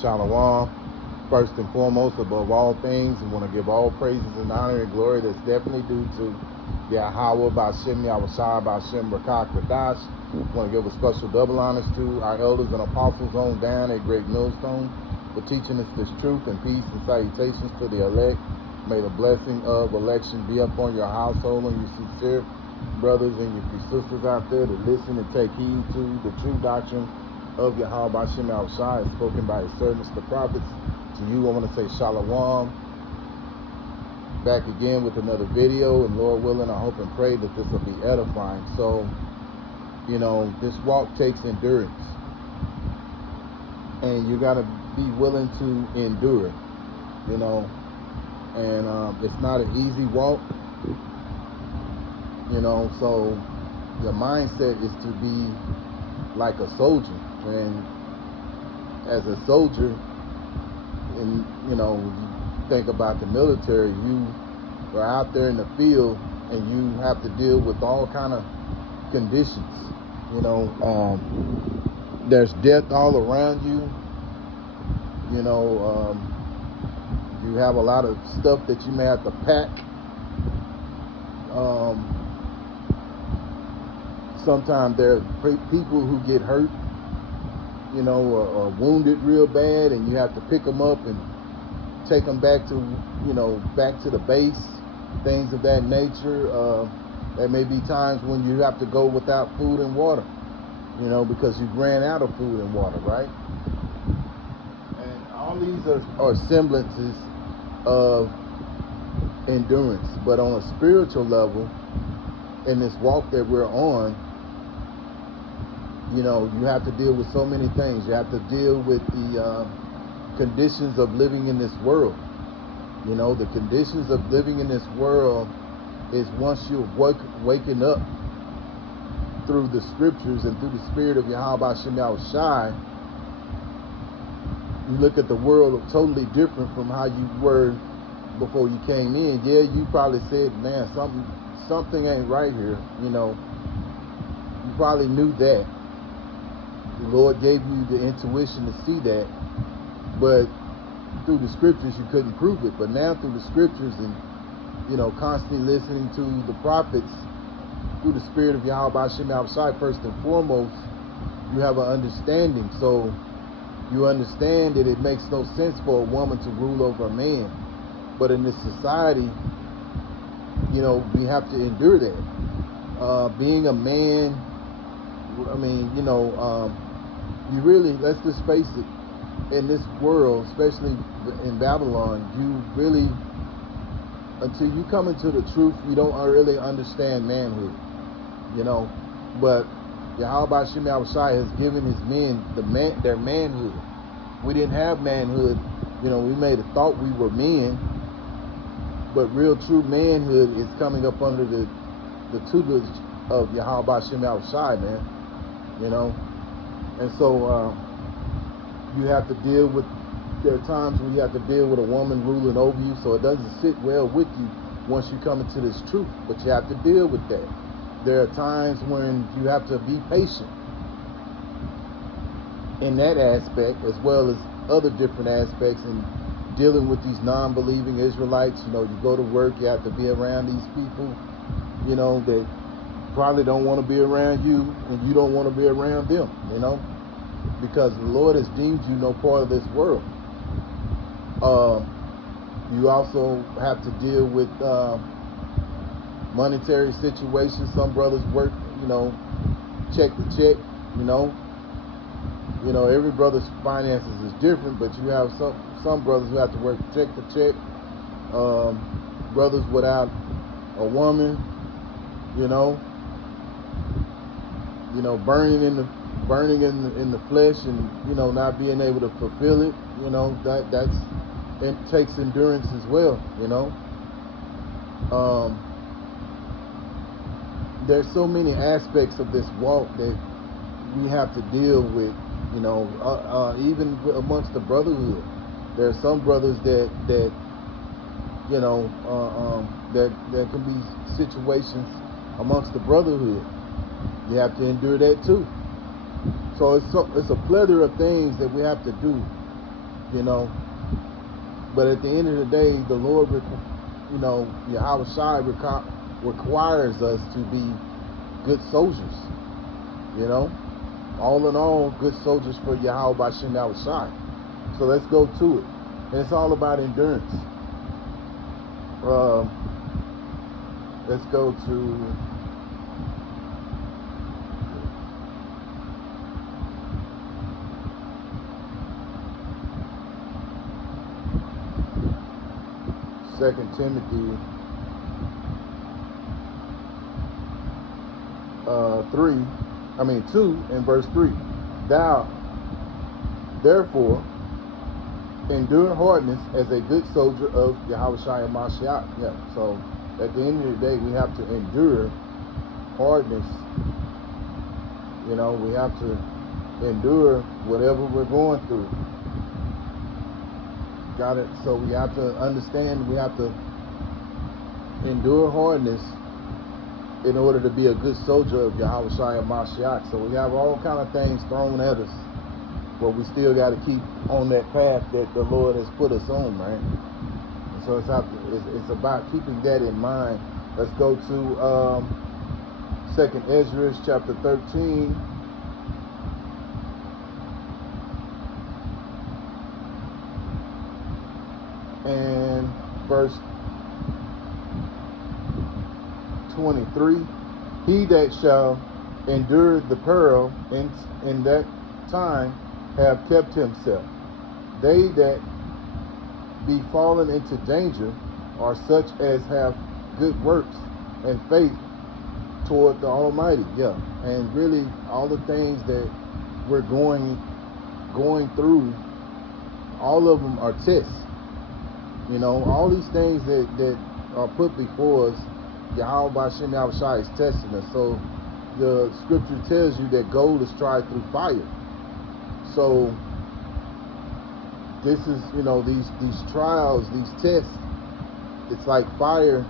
Shalom. First and foremost, above all things, we want to give all praises and honor and glory that's definitely due to Yahweh Ba'Shem Yahushua Ba'Shem Rakak Kadash. We want to give a special double honors to our elders and apostles on down at Great Millstone for teaching us this truth, and peace and salutations to the elect. May the blessing of election be upon your household and your sincere brothers and your sisters out there that listen and take heed to the true doctrine of Yahweh Ba'Shem Yahushua, spoken by his servants, the prophets. To you, I want to say Shalom. Back again with another video, and Lord willing, I hope and pray that this will be edifying. So, this walk takes endurance, and you got to be willing to endure it, and it's not an easy walk, so your mindset is to be like a soldier, and as a soldier, and you think about the military, you are out there in the field and you have to deal with all kind of conditions. There's death all around you. You have a lot of stuff that you may have to pack. Sometimes there are people who get hurt, or wounded real bad, and you have to pick them up and take them back to, back to the base, things of that nature. There may be times when you have to go without food and water, because you ran out of food and water, right? And all these are semblances of endurance. But on a spiritual level, in this walk that we're on, you have to deal with so many things. You have to deal with the conditions of living in this world. The conditions of living in this world is once you're waking up through the scriptures and through the spirit of Yahweh Ba'Shem Yahushua, you look at the world totally different from how you were before you came in. Yeah, you probably said, man, something ain't right here. You probably knew that. The Lord gave you the intuition to see that, but through the scriptures you couldn't prove it. But now through the scriptures and constantly listening to the prophets through the spirit of Yahweh Ba'Shem Yahushua, first and foremost, you have an understanding. So you understand that it makes no sense for a woman to rule over a man. But in this society, we have to endure that. Being a man, you really, let's just face it, in this world, especially in Babylon, you really, until you come into the truth, you don't really understand manhood, But Yahweh Ba'Shem Yahushua has given his men their manhood. We didn't have manhood, we may have thought we were men, but real true manhood is coming up under the tutelage of Yahweh Ba'Shem Yahushua, man, And so you have to deal with, there are times when you have to deal with a woman ruling over you, so it doesn't sit well with you once you come into this truth, but you have to deal with that. There are times when you have to be patient in that aspect, as well as other different aspects in dealing with these non-believing Israelites. You go to work, you have to be around these people, that probably don't want to be around you, and you don't want to be around them, because the Lord has deemed you no part of this world. You also have to deal with monetary situations. Some brothers work, check to check, every brother's finances is different, but you have some brothers who have to work check to check. Brothers without a woman, burning in the flesh, and not being able to fulfill it. It takes endurance as well. There's so many aspects of this walk that we have to deal with. Even amongst the brotherhood, there are some brothers that there can be situations amongst the brotherhood. You have to endure that too. So it's a plethora of things that we have to do you know. But at the end of the day, the Lord, Yahweh Shai requires us to be good soldiers, you know. All in all, good soldiers for Yahweh Bashem Yahweh Shai. So let's go to it. And it's all about endurance. Let's go to Second Timothy 2 and verse 3. Thou therefore endure hardness as a good soldier of Yahweh Shai and Mashiach. Yeah. So at the end of the day, we have to endure hardness. You know, we have to endure whatever we're going through. Got it? So we have to understand we have to endure hardness in order to be a good soldier of Yahweh Shai and Mashiach. So we have all kind of things thrown at us, but we still got to keep on that path that the Lord has put us on, right? And so it's about keeping that in mind. Let's go to 2nd Ezra chapter 13. And verse 23. He that shall endure the peril in that time have kept himself. They that be fallen into danger are such as have good works and faith toward the Almighty. Yeah. And really all the things that we're going through, all of them are tests. You know, all these things that are put before us, Yahweh Bashem Yahweh Shai is testing us. So the scripture tells you that gold is tried through fire. So this is, you know, these trials, these tests, it's like fire,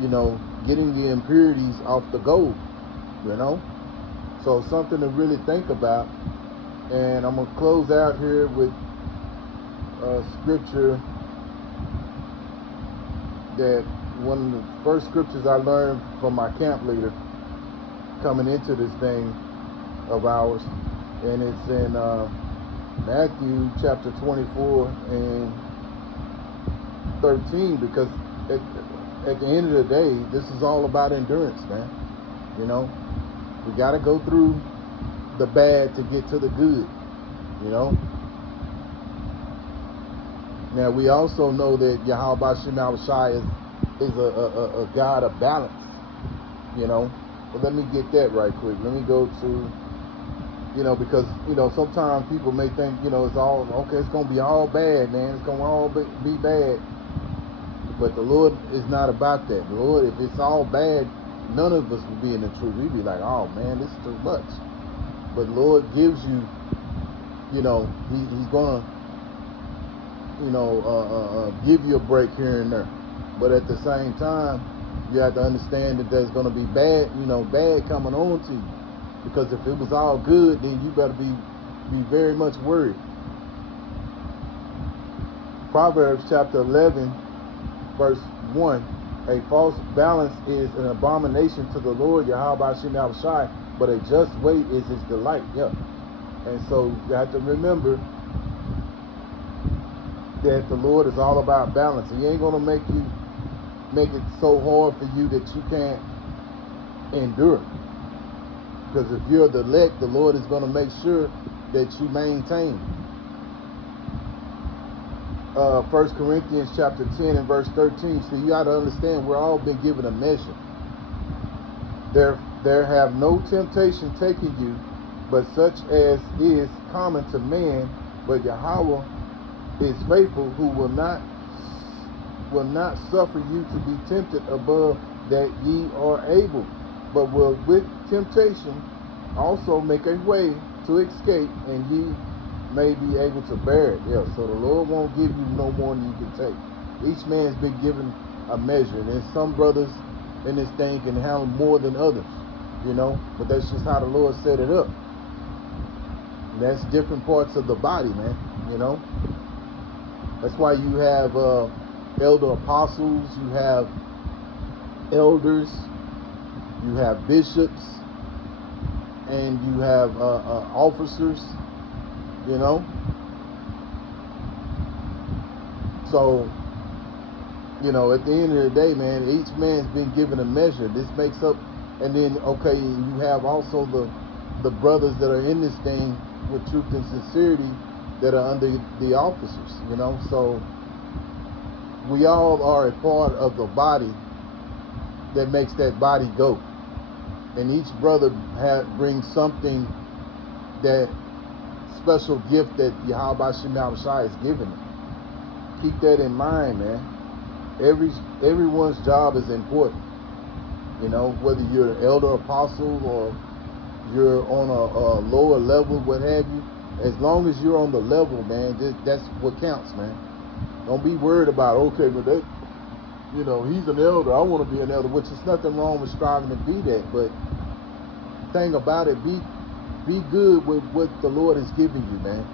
you know, getting the impurities off the gold, you know. So something to really think about. And I'm going to close out here with scripture that one of the first scriptures I learned from my camp leader coming into this thing of ours, and it's in Matthew chapter 24 and 13, because at the end of the day, this is all about endurance, man. You know, we got to go through the bad to get to the good, you know. Now, we also know that Yahweh Bashem Yahweh Shai is a God of balance, you know. But let me get that right quick. Let me go to, you know, because, you know, sometimes people may think, you know, it's all, okay, it's going to be all bad, man. It's going to all be bad. But the Lord is not about that. The Lord, if it's all bad, none of us would be in the truth. We'd be like, oh, man, this is too much. But the Lord gives you, you know, he's going to, you know, give you a break here and there. But at the same time, you have to understand that there's going to be bad, you know, bad coming on to you. Because if it was all good, then you better be very much worried. Proverbs chapter 11, verse 1. A false balance is an abomination to the Lord, Yahweh Bashem Yahweh Shai, but a just weight is his delight. Yeah. And so you have to remember that the Lord is all about balance. He ain't going to make it so hard for you that you can't endure. Because if you're the elect, the Lord is going to make sure that you maintain. 1 Corinthians chapter 10 and verse 13. So you got to understand, we're all been given a measure. There have no temptation taken you, but such as is common to man. But Yahweh is faithful, who will not suffer you to be tempted above that ye are able, but will with temptation also make a way to escape, and ye may be able to bear it. Yeah, so the Lord won't give you no more than you can take. Each man's been given a measure, and some brothers in this thing can handle more than others, you know, but that's just how the Lord set it up. And that's different parts of the body, man, you know. That's why you have elder apostles, you have elders, you have bishops, and you have officers, you know. So, you know, at the end of the day, man, each man's been given a measure. This makes up, and then, okay, you have also the brothers that are in this thing with truth and sincerity that are under the officers, you know. So we all are a part of the body that makes that body go. And each brother brings something, that special gift that Yahweh Shem Shai has given him. Keep that in mind, man. Everyone's job is important. You know, whether you're an elder apostle or you're on a lower level, what have you. As long as you're on the level, man, that's what counts, man. Don't be worried about, okay, but that, you know, he's an elder, I want to be an elder, which is nothing wrong with striving to be that. But thing about it, be good with what the Lord has given you, man.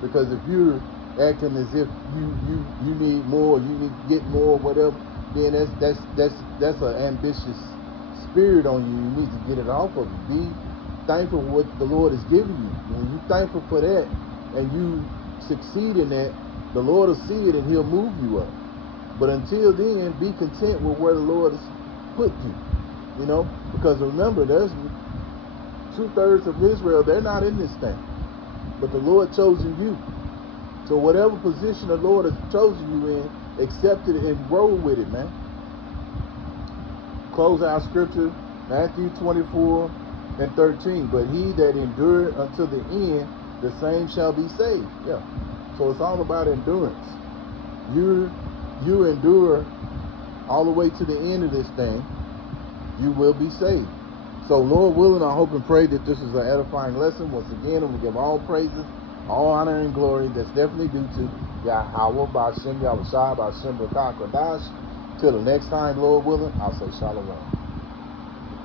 Because if you're acting as if you need more, you need to get more, whatever, then that's an ambitious spirit on you. You need to get it off of you. Be thankful for what the Lord has given you. When you're thankful for that and you succeed in that, the Lord will see it and he'll move you up. But until then, be content with where the Lord has put you. You know, because remember, there's 2/3 of Israel, they're not in this thing. But the Lord chosen you. So whatever position the Lord has chosen you in, accept it and roll with it, man. Close our scripture, Matthew 24:13. But he that endureth unto the end, the same shall be saved. Yeah. So it's all about endurance. You endure all the way to the end of this thing, you will be saved. So Lord willing, I hope and pray that this is an edifying lesson. Once again, I'm going to give all praises, all honor and glory that's definitely due to Yahweh B'Shem Yahushua B'Shem Rakah Kodash. Till the next time, Lord willing, I'll say shalom.